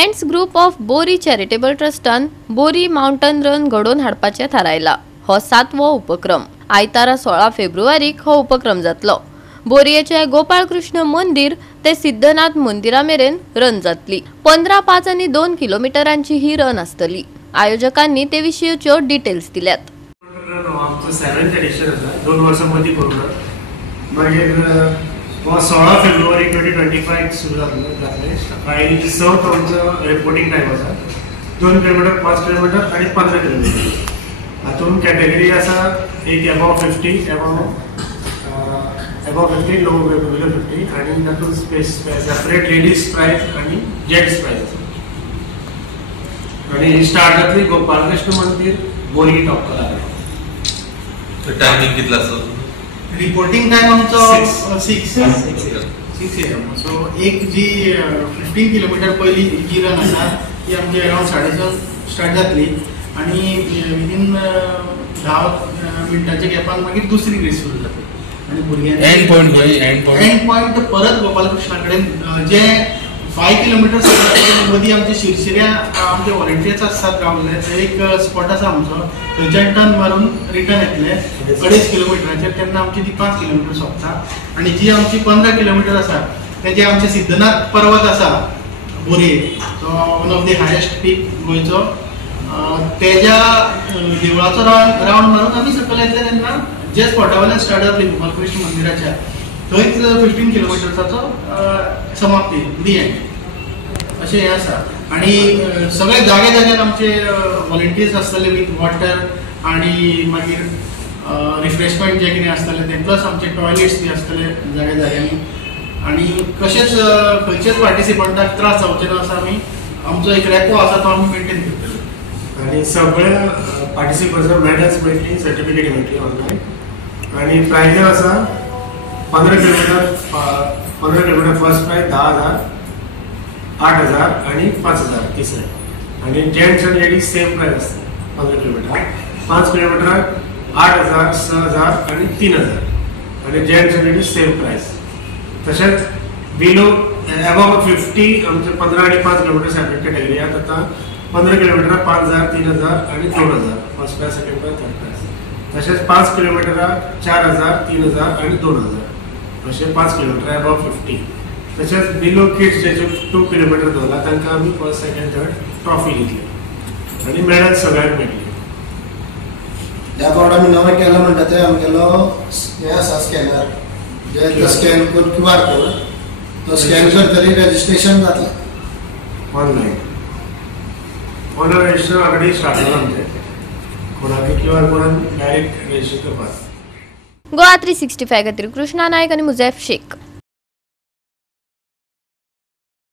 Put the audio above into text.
Friends group of Bori charitable ट्रस्टान Bori mountain run घडोवन हाडपाचें थारायला। हो 7वो उपक्रम। आयतारा 16 फेब्रुवारीक हो उपक्रम जातलो। बोरयेचे गोपाळकृष्ण मंदिर ते सिद्धनाथ मंदिरा मेरेन रन जातली। 15, 5 आणि 2 किलोमीटरांची ही रन आसतली। आयोजकांनी ते विशयीच्यो डिटेल्स दिल्यात। आमचं 7th एडिशन आसा, 2 वर्सां मदीं करूना। मागीर 16 फेब्रुवारी 2025 सुरू जातले। सकाळी 9 आमचो रिपोर्टिंग टायम आसा। 2 किलोमीटर, 5 किलोमीटर आणि 15 किलोमीटर। हातून कॅटेगरी आसा एक अबाव 50, अबाव 50, लो बिलो 50 आणि तातूंत सेपरेट लेडीज प्राइज आणि जेंट्स प्राइज आसा। आणि स्टार्ट जातली गोपाळकृष्ण मंदिर बोरी टॉप कला। टायमिंग कितलो आसा? रिपोर्टिंग टाइम आमचो 6 AM। सो एक जी 15 किलोमीटर पहिली जी रन आसा ती आमची अराउंड 7:30 स्टार्ट जातली आणि विदिन 10 मिनटांच्या गॅपान मागीर दुसरी रेस सुरू जातली। आणि भुरग्यांनी एंड पॉइंट परत गोपालकृष्णा कडेन जे 5 किलोमीटर मदीं आमचे शिरशिऱ्या आमचे व्हॉलंटियर्स आसात रावले। थंय एक स्पॉट आसा आमचो, थंयच्यान टर्न मारून रिटर्न येतले 2.5 किलोमीटराचेर। तेन्ना आमची ती 5 किलोमीटर सोंपता। आणि जी आमची 15 किलोमीटर आसा तेजे आमचे सिद्धनाथ पर्वत आसा बोरये, वन ऑफ द हायेस्ट पीक गोंयचो। तेज्या देवळाचो राउंड मारून आमी सकयल येतले तेन्ना जे स्पॉटावयल्यान स्टार्ट जातली गोपालकृष्ण मंदिराच्या थंयच 15 किलोमीटरचो समाप्ती दी एंड अशें हें आसा। आणि सगळे जागे जाग्यार आमचे व्हॉलंटियर्स आसतले विथ वॉटर आणि मागीर रिफ्रेशमेंट जे कितें आसतलें तें, प्लस आमचे टॉयलेट्स बी आसतले जाग्या जाग्यांनी। आणि कशेंच खंयचेच पार्टिसिपंटाक त्रास जावचे ना असो आमचो एक रॅपो आसा तो आमी मेंटेन करतले। आणि सगळ्या पार्टिसिपंट्सांक मेडल्स मेळटली, सर्टिफिकेट मेळटली ऑनलायन। आणि प्रायझीस आसा 15 किलोमीटर फर्स्ट प्राइज 10,000, 8,000 आणि 5,000 तिसरे। आणि जेंट्स आणि लेडीज सेम प्राइज आसता 15 किलोमीटर। 5 किलोमीटराक 8,000, 6,000 आणि 3,000 आणि जेंट्स आणि लेडीज सेम प्राइज। तशेंच बिलो अबाव 50 आमचे 15 आणि 5 किलोमीटर सेपरेट कॅटेगरी आसा। आतां 15 किलोमीटर 5,000, 3,000 आणि 2,000 first prize, second prize, third prize. तशेंच 5 किलोमीटराक 4,000, 3,000 आणि 2,000 अशें 5 किलोमीटर अबाव 50। तशेंच बिलो किड्स जे 2 किलोमीटर दवरला तांकां आमी फर्स्ट, सेकंड, थर्ड ट्रॉफी दितली आणि मेडल सगळ्यांक मेळटली। ज्या पावट आमी नवें केलां म्हणटा तें आमगेलो हें आसा स्कॅनर, जे स्कॅन करून QR कोड तो स्कॅन करतरी रजिस्ट्रेशन जातलें online. Online registration already start जालां आमचें। कोणाक QR कोडान डायरेक्ट रजिस्टर करपाक। गोवा 365 खातीर कृष्णा नायक आणि मुझैफ शेख।